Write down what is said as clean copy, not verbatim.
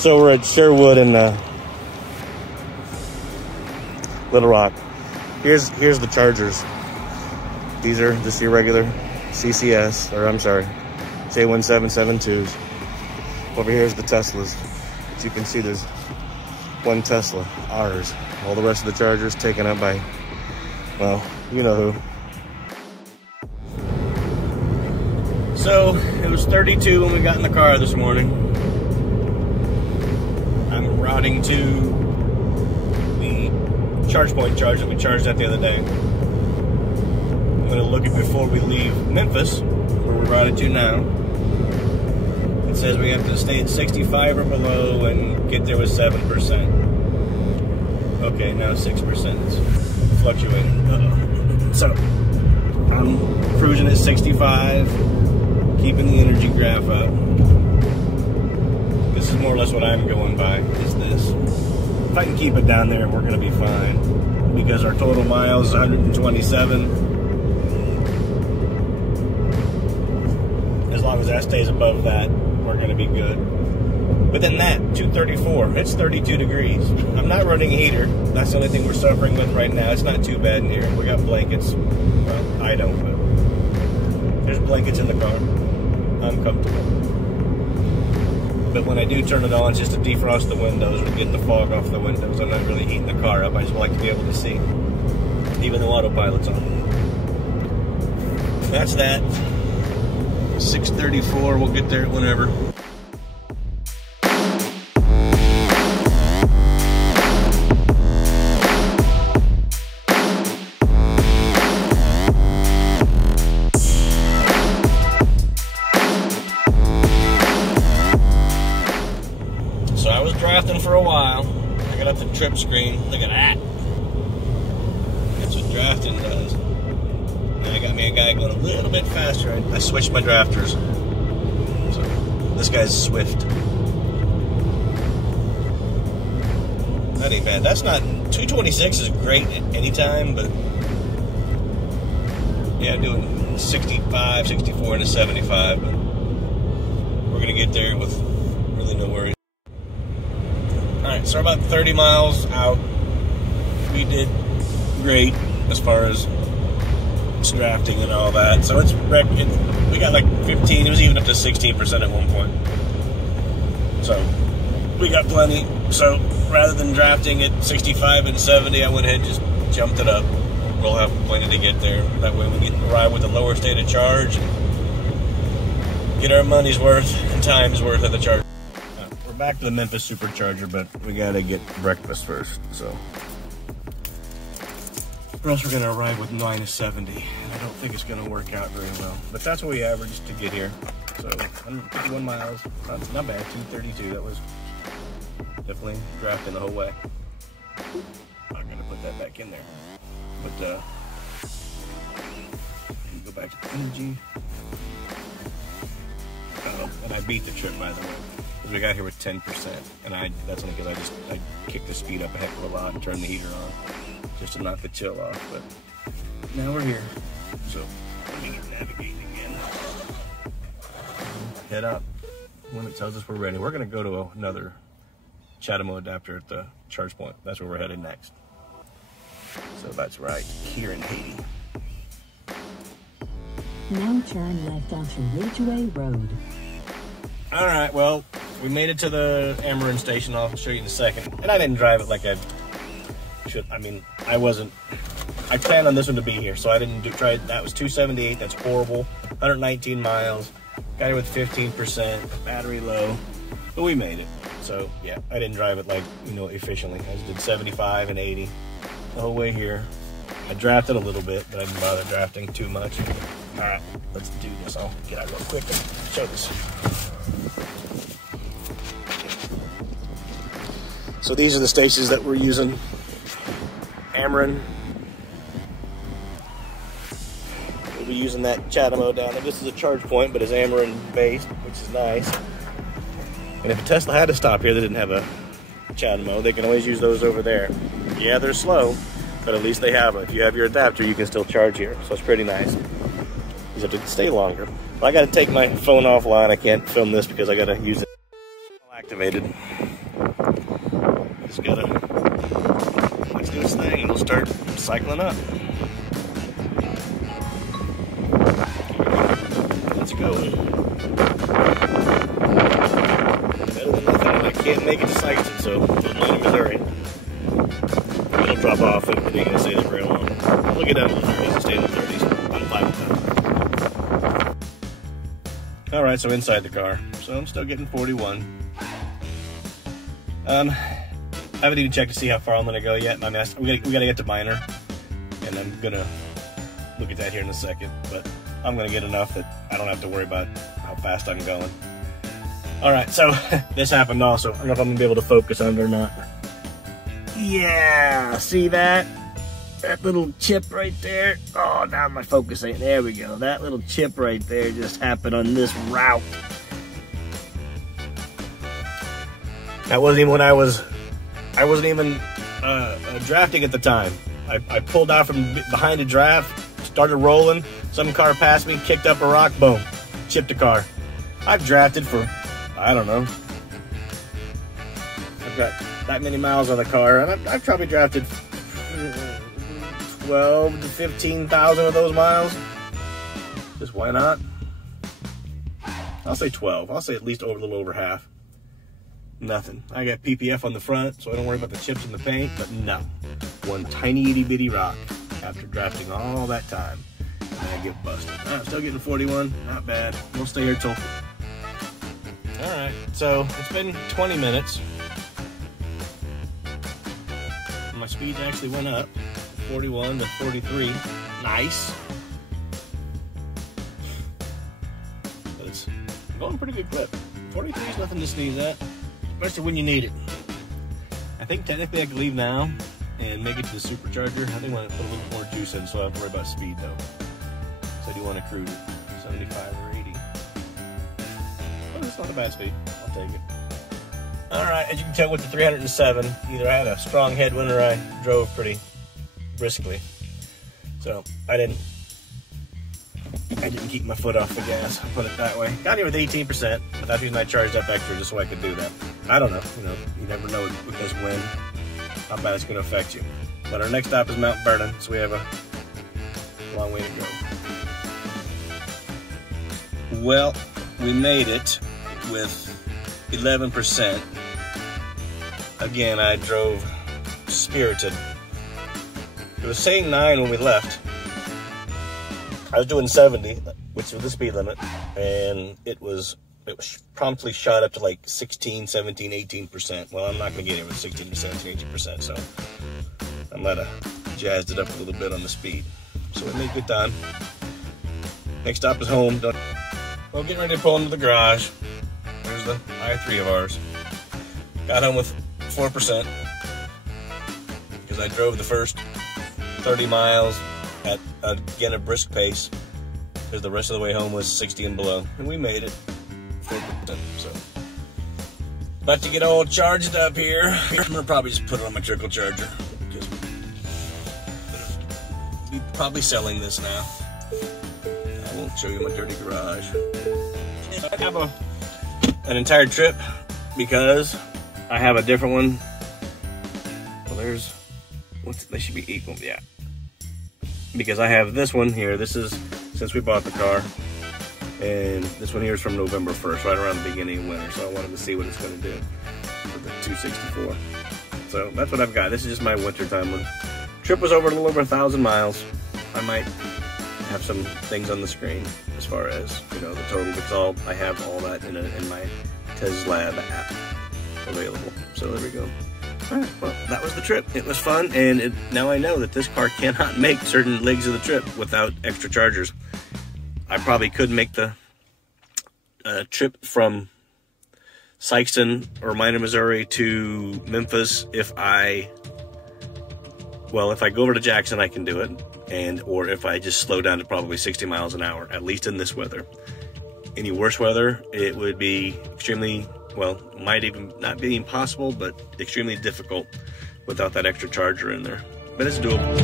So we're at Sherwood in Little Rock. Here's the chargers. These are just your regular CCS, or I'm sorry, J1772s. Over here is the Teslas. As you can see, there's one Tesla, ours. All the rest of the chargers taken up by, well, you know who. So it was 32 when we got in the car this morning. I'm routing to the ChargePoint charge that we charged at the other day. I'm going to look at before we leave Memphis, where we're routed to now. It says we have to stay at 65 or below and get there with 7%. Okay, now 6%. It's fluctuating. So I'm cruising at 65, keeping the energy graph up. This is more or less what I'm going by, is this. If I can keep it down there, we're going to be fine. Because our total miles is 127. As long as that stays above that, we're going to be good. But then that, 234, it's 32 degrees. I'm not running a heater. That's the only thing we're suffering with right now. It's not too bad in here. We got blankets. Well, I don't, but there's blankets in the car. I'm comfortable. But when I do turn it on, it's just to defrost the windows or get the fog off the windows. I'm not really heating the car up. I just like to be able to see, even though autopilot's on. That's that. 6:34. We'll get there whenever. For a while. I got up the trip screen. Look at that. That's what drafting does. Now I got me a guy going a little bit faster. I switched my drafters. So this guy's Swift. That ain't bad. That's not 226 is great at any time, but yeah, doing 65, 64 and a 75, but we're gonna get there with really no worries. Alright, so about 30 miles out. We did great as far as drafting and all that. So it's we got like 15, it was even up to 16% at one point. So we got plenty. So rather than drafting at 65 and 70, I went ahead and just jumped it up. We'll have plenty to get there. That way we can ride with a lower state of charge and get our money's worth and time's worth at the charge. Back to the Memphis supercharger, but we gotta get breakfast first, so. Or else we're gonna arrive with 9 to 70, and I don't think it's gonna work out very well. But that's what we averaged to get here. So 151 miles, not bad, 232, that was definitely drafting the whole way. I'm gonna put that back in there. But go back to the energy. Oh, and I beat the trip, by the way. We got here with 10%, and that's only because I kicked the speed up a heck of a lot and turned the heater on just to knock the chill off. But now we're here, so let me get navigating again. Head up when it tells us we're ready. We're gonna go to another CHAdeMO adapter at the ChargePoint. That's where we're headed next. So that's right here in Hayti. Now turn left onto Ridgeway Road. All right, well, we made it to the Ameren station. I'll show you in a second. And I didn't drive it like I should. I mean, I planned on this one to be here, so I didn't try it. That was 278. That's horrible. 119 miles. Got here with 15%. Battery low. But we made it. So, yeah, I didn't drive it like, efficiently. I just did 75 and 80 the whole way here. I drafted a little bit, but I didn't bother drafting too much. All right, let's do this. I'll get out real quick and show this. So these are the stations that we're using. Ameren. We'll be using that CHAdeMO down there. This is a ChargePoint, but it's Ameren based, which is nice. And if a Tesla had to stop here, they didn't have a CHAdeMO, they can always use those over there. Yeah, they're slow, but at least they have them. If you have your adapter, you can still charge here, so it's pretty nice. You just have to stay longer. Well, I got to take my phone offline. I can't film this because I got to use it. Activated. Just gotta let's do this thing and it'll start cycling up. Let's go. Better than nothing. I can't make it to Sikeston, so I'm in Missouri. It'll drop off and it ain't gonna stay there very long. We'll get down to the 30s and stay in the 30s. I'm fine with that. Alright, so inside the car. So I'm still getting 41. I haven't even checked to see how far I'm gonna go yet. I mean, we gotta get to minor, and I'm gonna look at that here in a second. But I'm gonna get enough that I don't have to worry about how fast I'm going. All right, so this happened also. I don't know if I'm gonna be able to focus on it or not. Yeah, see that? That little chip right there. Oh, now my focus ain't. There we go. That little chip right there just happened on this route. That wasn't even when I wasn't even drafting at the time. I pulled out from behind a draft, started rolling. Some car passed me, kicked up a rock, boom, chipped the car. I've drafted for, I don't know. I've got that many miles on the car, and I've probably drafted 12 to 15,000 of those miles. Just why not? I'll say 12. I'll say at least a little over half. Nothing. I got PPF on the front, so I don't worry about the chips in the paint, but no. One tiny itty bitty rock after drafting all that time. And I get busted. I'm still getting 41. Not bad. We'll stay here till... Alright, so it's been 20 minutes. My speed actually went up. 41 to 43. Nice. But it's going pretty good clip. 43 is nothing to sneeze at. Especially when you need it. I think technically I could leave now and make it to the supercharger. I think I want to put a little more juice in, so I don't have to worry about speed though. So I do want to cruise 75 or 80. Oh, it's not a bad speed. I'll take it. Alright, as you can tell with the 307, either I had a strong headwind or I drove pretty briskly. So I didn't keep my foot off the gas, I'll put it that way. Got here with 18%, but that's the reason I charged up extra just so I could do that. I don't know, you never know with this wind how bad it's going to affect you. But our next stop is Mount Vernon, so we have a long way to go. Well, we made it with 11%. Again, I drove spirited. It was saying 9 when we left. I was doing 70, which was the speed limit, and it was promptly shot up to like 16, 17, 18%. Well, I'm not going to get it with 16 to 17, 18%, so I might have jazzed it up a little bit on the speed. So we made good time. Next stop is home. Well, getting ready to pull into the garage. There's the i3 of ours. Got home with 4% because I drove the first 30 miles at, again, a brisk pace, because the rest of the way home was 60 and below, and we made it 4%. So, about to get all charged up here. I'm gonna probably just put it on my trickle charger, because we're probably selling this now. I won't show you my dirty garage. I have an entire trip because I have a different one. Well, there's they should be equal, yeah. Because I have this one here. This is since we bought the car, and this one here is from November 1st, right around the beginning of winter. So I wanted to see what it's going to do with the 264. So that's what I've got. This is just my wintertime one. Trip was over a little over 1,000 miles. I might have some things on the screen as far as the total, because I have all that in my TESLab app available. So there we go. Alright, well, that was the trip. It was fun, and now I know that this car cannot make certain legs of the trip without extra chargers. I probably could make the trip from Sikeston or Minor, Missouri to Memphis if I go over to Jackson, I can do it, or if I just slow down to probably 60 miles an hour, at least in this weather. Any worse weather, it would be extremely... well, might even not be impossible, but extremely difficult without that extra charger in there. But it's doable.